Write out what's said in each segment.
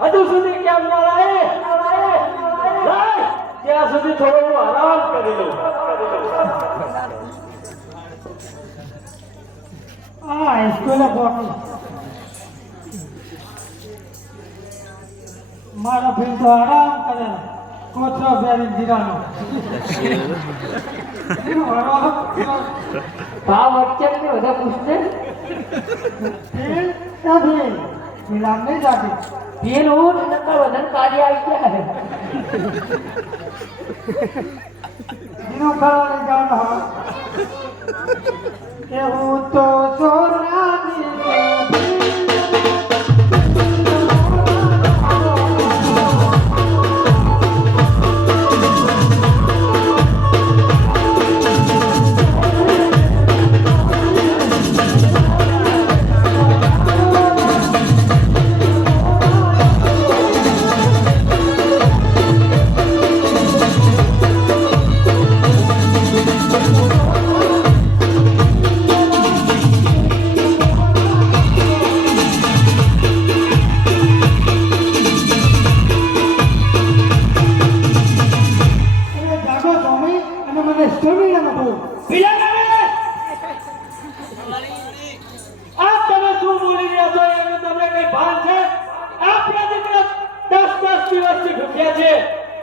હજુ સુધી કેમ ના લાય? ત્યાં સુધી થોડો હું આરામ કરી લઉં. સ્કૂલે પહોંચી મારો ફીલ તો આરામ કરે કોથરો બેરી જીરાનો ભાવ વચ્ચે ને બધા પૂછને ફીલ નથી ફીલામ નહીં જાતી ફીલ હું નકર વજન કાર્ય આવી ગયા જીનો ખાવાની જાણો કે હું તો સોનાની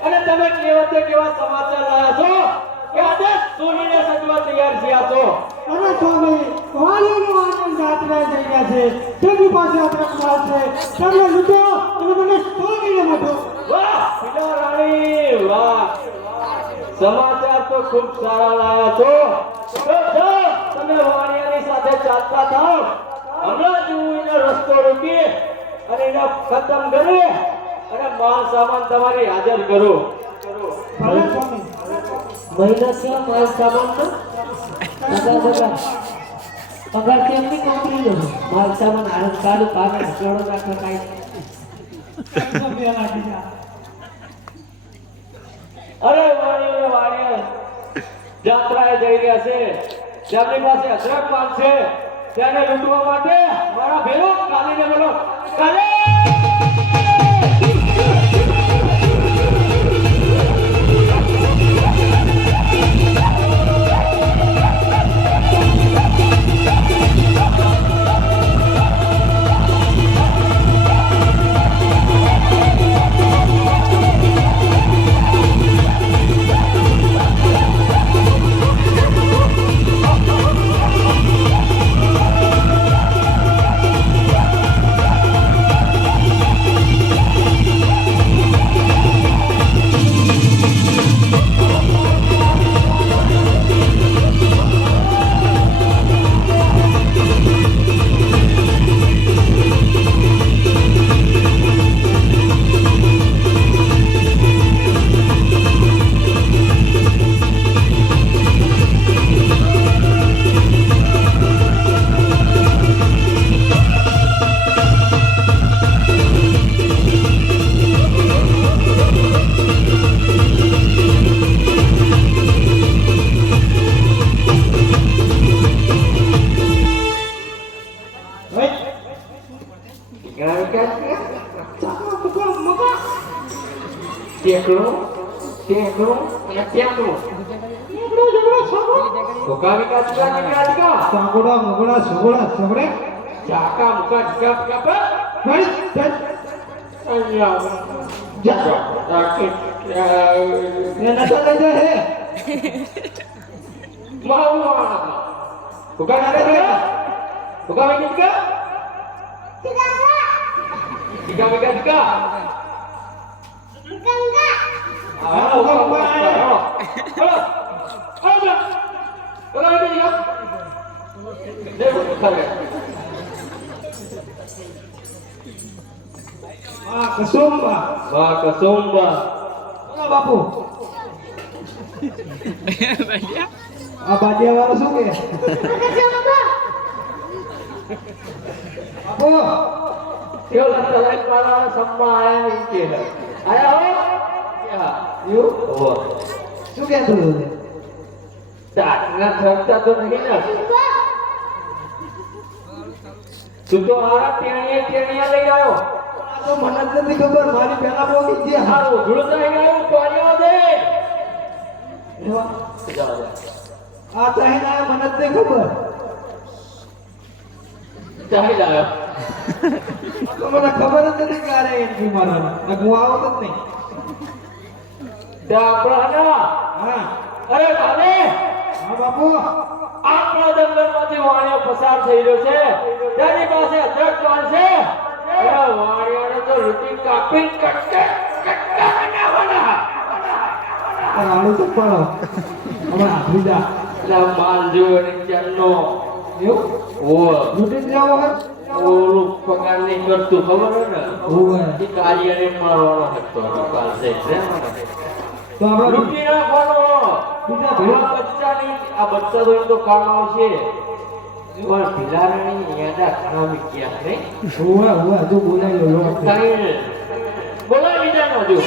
અને તમે કેવા સમાચાર લાયા છો કે આજે સોનીને સજવા તૈયાર થયા છો? અરે સ્વામી વાલીનો આનંદ જાત્રા જઈ ગયા છે તેની પાસે આપણે છે તમને લૂટો અને મને સોનીને મોટો. વાહ પીલા રાણી વાહ, સમાચાર તો ખૂબ સારા લાયા છો. તો તમે વાણિયાની સાથે ચાલતા થાવ, હમણાં જ હું એનો રસ્તો રોકી અને એને ખતમ કરી અને માલ સામાન તમારી હાજર કરો. ભલે સ્વામી મહિના થયા માલ સામાનનો પગાર કેમ ની કંપની નો માલ સામાન આનંદ કાઢું કાગળ જોડો રાખો કાઈ અરે વાણિયા જાત્રાએ જઈ રહ્યા છે, તેમની પાસે અજરક માલ છે, તેને લૂંટવા માટે મારા ભેરો કાલીને બોલો. કાલે કસુંબા બાપુ આ બાટિયા વાળો શું કે બાપુ કેવો લગતા લાઈટ વાળા સમ્મા આયા ઈ કે આયા હો ક્યાં યુ હો શું કહેતું હતું તારના ખર્ચા તો નહીં ને તું તો હારા ટેણીએ લઈ આવ્યો તો મને જ નથી ખબર મારી પહેલા બોલી જે આ ઉઘડું થઈ ગયું પાણી દે જાઓ જાઓ. આ તહીન આયા મને જ નહીં ખબર ચાલી લાવ્યો. તો મને ખબર જ નથી કે આરે એન્ટ્રી મારવાના ને હું આવત જ નહીં ત્યાં આપણા ના હા અરે ભાભી હા બાપુ આપણા જંગલમાંથી વાણિયો પસાર થઈ રહ્યો છે તેની પાસે અધક પાન છે અરે વાણિયાને તો લૂંટી કાપી કટકા બનાવવાના. રાણું તો પણ હમણાં આખરી જા એટલે માલ જોયો ને ચાલનો એવું ઓવ લૂંટી જ જાવ હવે ઓલું પગાર નહીં કરતું ખબર હોય ને ઓવે એ કાર્યને મારવાનો હતો પાસે છે તો આપણે લૂંટી નાખવાનો બીજા આ બચ્ચાની આ બચ્ચા તો એમ તો કામ આવશે પણ ભિલારાણી યાદા ઘણા મીક્યા ને ઓવે ઓવે હજુ બોલાવી લો લો કાંઈ બોલાવી જાનો જો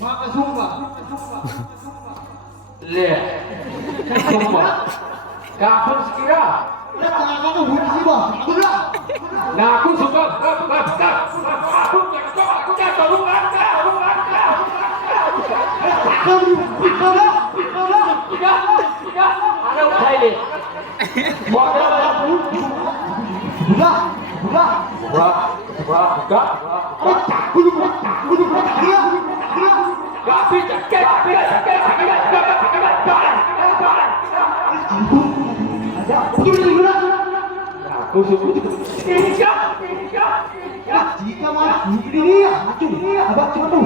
માં કસુંબા લે કાફન સ્કીરા એ કાકા તો હુંસી બા સાદુરા નાકુ સુકા કાકુ કે કરું આને ઉઠાઈ લે મોકલા બુરા બુરા વાહ વાહ કા કાફી ચક્કે નાકુ સુકા ગાલે આનો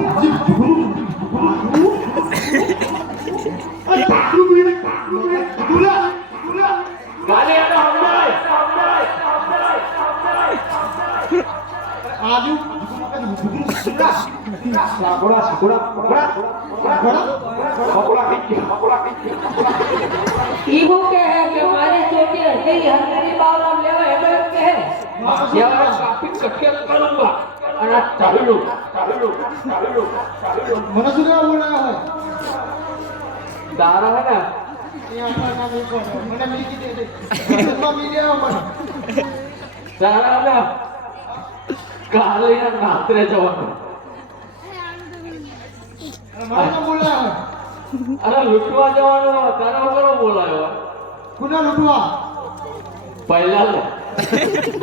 ઈવો કે હે કે મારી ચોટી હરી હરી બાવલા લેવા એમ કે હે યાર કાફી ચક્કે કरूंगा અને ચાલુ મને શું લેવા બોલાયા હોય દારા હે ને મને મીકી દે મીડિયા મને દારા ને કાલે રાત્રે જવાનું મને બોલાયા અરે લૂંટવા જવાનું તારા ઉપર બોલાયો કુના લૂટવા પહેલા લે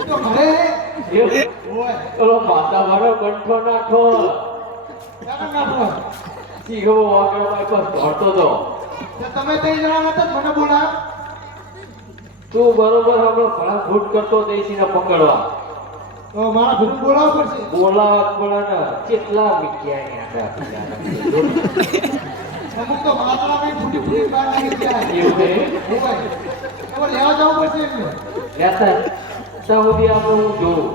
તો ઘરે ઓય ઓલો માતા મારો કંઠો નાખો ક્યાં નાખો ચીગો વાગડો મારી પાસે દોડતો હતો તો તમે તઈ જણા નતા મને બોલાયા તું બરોબર આપણો ઘણા ફૂટ કરતો દેશીને પકડવા તો મારા ગુરુ બોલાવવા પડશે બોલાવા પડે ને કેટલા મીઠિયા અમુક તો મારા મેં ફૂટી ફૂટી બહાર નાખી દીધા એવું છે ઓય હવે લેવા જવું પડશે એમને લેતા ત્યાં સુધી આપણે હું જોઉં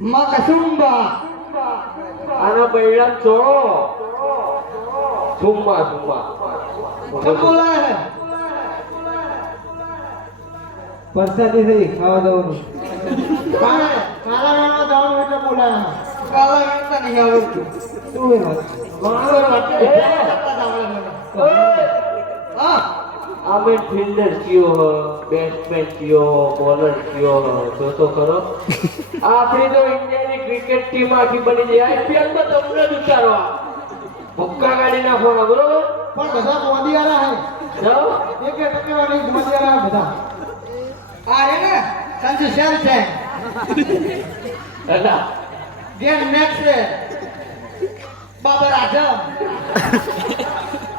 મકસુંબા આના બૈડા છોડો સુમ્મા ચંપોલા હે પરસાદી થઈ ખાવા જવાનું કાલા વેણમાં જવાનું એટલે બોલાયા કાલા વેણતા નહીં આવડતું શું એ વાત આમે ફિલ્ડર કયો હ બેટ્સમેન કયો બોલર કયો હ જોતો ખરો આપણી તો ઇન્ડિયાની ક્રિકેટ ટીમ આખી બની જાય આઈપીએલ માં તમને જ ઉતારવા ભક્કા ગાડી નાખવાના બરોબર પણ બધા મોદીવાળા હે જાઓ એક ટકેવાળી મોદીવાળા બધા આ રે ને સંજુ સેમસંગ એલા ગેન મેક્સ બાબર આઝમ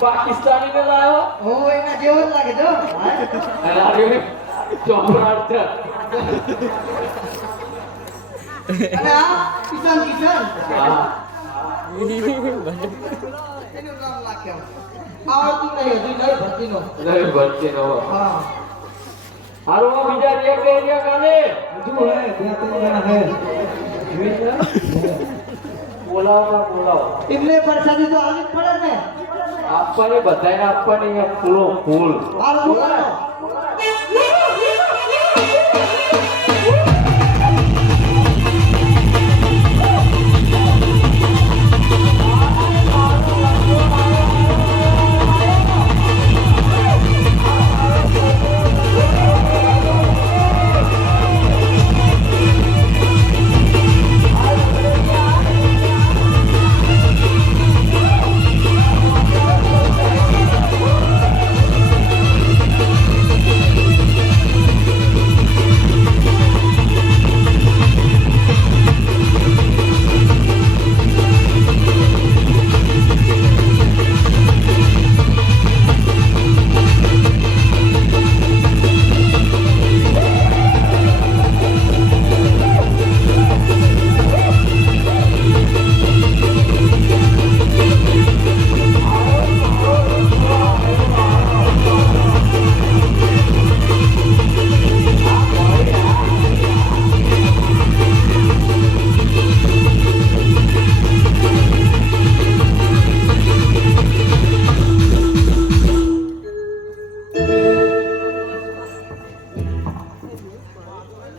પાકિસ્તાની ને લાયો હો એના જેવો જ લાગે જો એલા રે ચોપરાટ છે અને આ કિશન હા એનું નામ લખ્યો આવડતું નહીં હજુ નહીં ભરતીનો નહીં ભરતી નો હા હારું બીજા રે કે એરિયા કાલે હજુ હે બે ત્રણ જણા હે બોલાવો એમને પરસાદી તો આવી જ પડે ને આપવાની બધાને આપવાની એક ફૂલો ફૂલ હાલ બોલાવો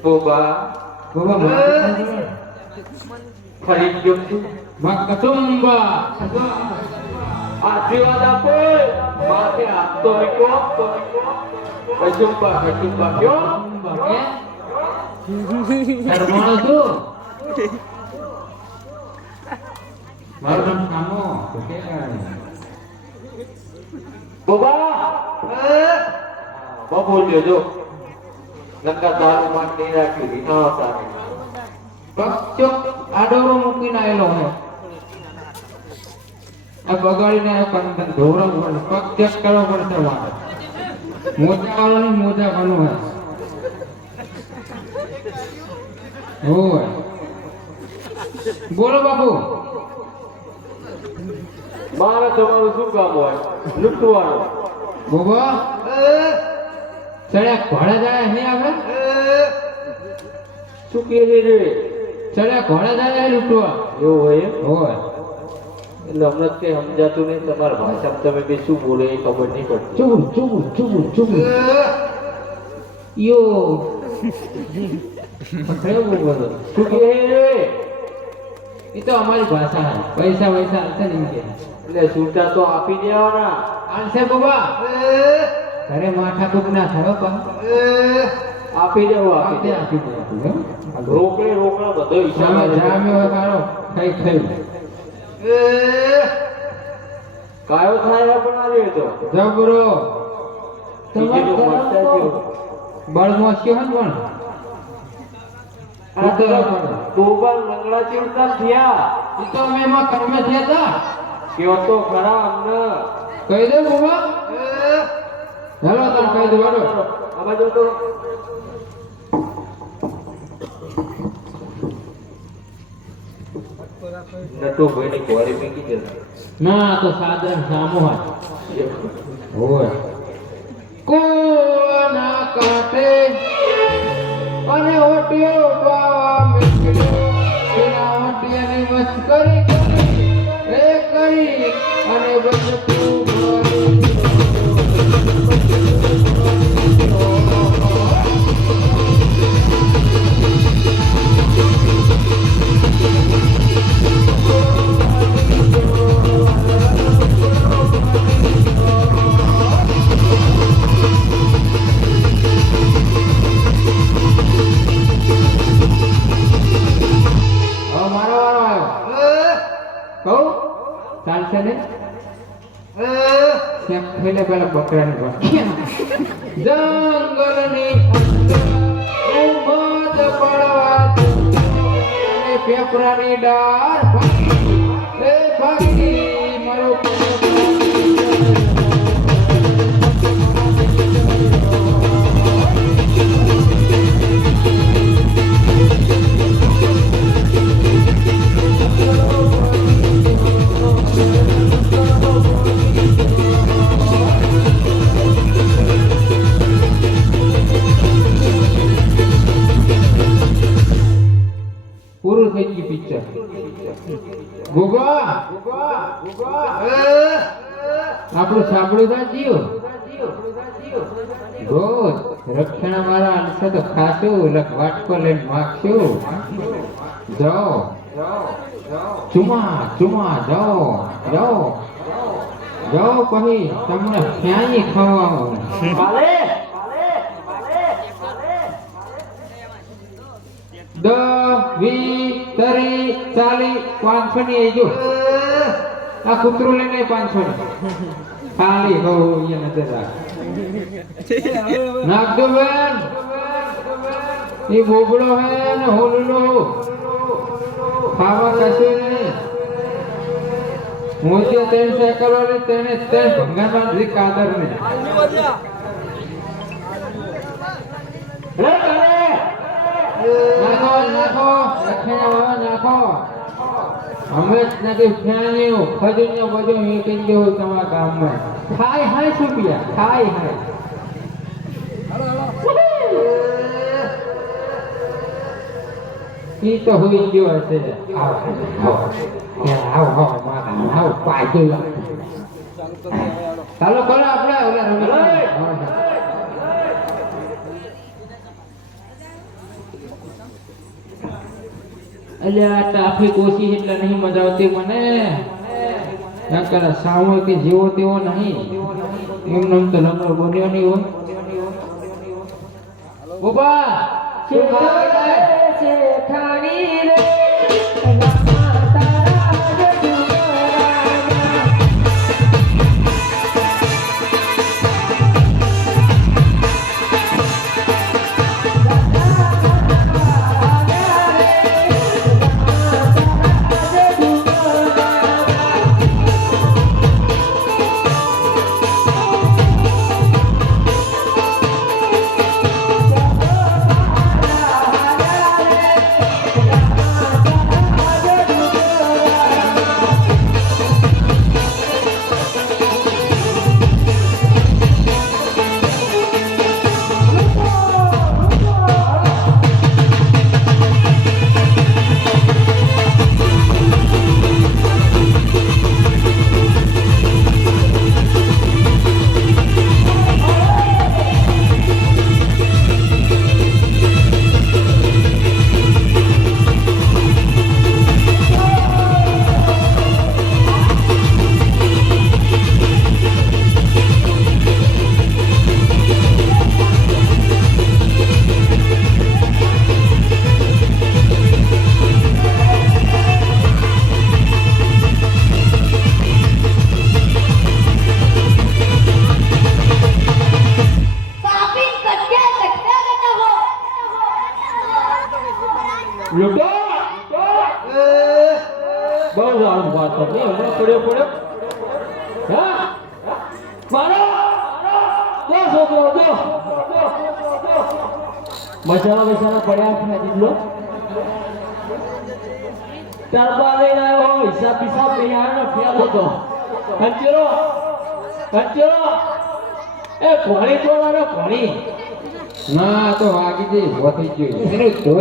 બોબા ફરી ગયો છું મકસુંબા આશીર્વાદ આપો માથે આપતો હોય કચુંબા કયો શરમાણો છું મારું નામ કામો કે બોબા બબો જોજો નકા દારૂ માં નહીં રાખી ના સારી પક્ષો આડોરો મૂકીને આવેલો હે આ બગાડીને કંદન ધોરવું પડે પગ ચેક કરવો પડશે મારે મોજા વાળો નહીં મોજા વાળો હે હોય બોલો બાપુ મારે તમારું શું કામ હોય લૂંટવાનું બોબા ચડ્યા ઘોડા જાય નહીં આપણે શું કહે છે રે ચડ્યા ઘોડા જાય લૂંટવા એવું હોય એમ? હોય એટલે હમણાં કઈ સમજાતું નહીં તમારા ભાષામાં તમે બે શું બોલે એ ખબર નહીં પડતી ચુબુર ચુબુર ચુબુર ચુબુર યો કેવું બોલો શું કહે રે એ તો અમારી ભાષા હે પૈસા વૈસા હશે ને એમ કે એટલે છૂટા તો આપી દેવાના આલશે બાબા ઘરે માથા કુક ના થાય પણ આપી દેવું આપી દે આપી દે રોકડે રોકડા બધો હિસાબ જામ્યો કાઢો કઈ થયું કાયો થાય પણ આવ્યો તો જબરો બીજી તો મળતા ગયો બળમોસ્યો હે પણ આ તો ડોબા લંગડા ચીવતા થયા એ તો અમે એમાં કર્મે થયા હતા કયો તો ખરા અમને કહી દે બાબા ચાલો તમે કહી દો બાબા આ બાજુ તો નટુ ભાઈની ગોળી મૂકી દે ના તો સાધારણ સામો હોય કોના કાંઠે અને ઓટિયો પાવા મેકડ્યો કરી અને બધું ચાલશે ને પેલા પેલા બકરાની જંગલની પેપરાની ડાર ભાગી મારો પૂરું થઈ ગયું પિક્ચર. ગોગા આપણું સાંભળ્યું તા જીવ રોજ રક્ષણ મારા અંશે તો ખાશું વાટકો લઈને માગશું. જાઓ ચુમા જાઓ પછી તમને ક્યાંય ખવાવું. દસ 20 30 40 500 ની આજો આ કૂતરું લઈને 500 ની ખાલી હો એ નજર રાખ નાખજો બેન એ બોબડો હે ને હોલલો ખાવા કશું નહીં. મોજે 3 સાયકલ વાળી તેને 3 ભંગારમાં જ કાદર ને નાખો હમણાં જ નથી ફ્યાન્યું ખજૂરને બધું મીટિંગ જેવું તમારા ગામમાં ખાય હાય સુપિયા ખાય હાય ઈ તો હોઈ ગયો હશે. આવ પાછું ચાલો બોલો આપણે ઓલા અલ્યા ટ્રાફિક ઓછી એટલે નહીં મજા આવતી મને. નકર સામો કે જેવો તેવો નહીં એમને તો લંગર બન્યો નહીં હોય. બાબા શું છે ખાણી રે લૂટો બહુ સારું વાત છે હમણાં પડ્યો હા મારો દો છોકરો દો મસાલા પડ્યા છે દીધલો ત્યારબાદ લઈને આવ્યો હિસાબ નહીં આવ્યો ફેલ હતો કંચેરો એ કોણી તોડવાનો કોણી ના તો વાગી જઈ થઈ ગયું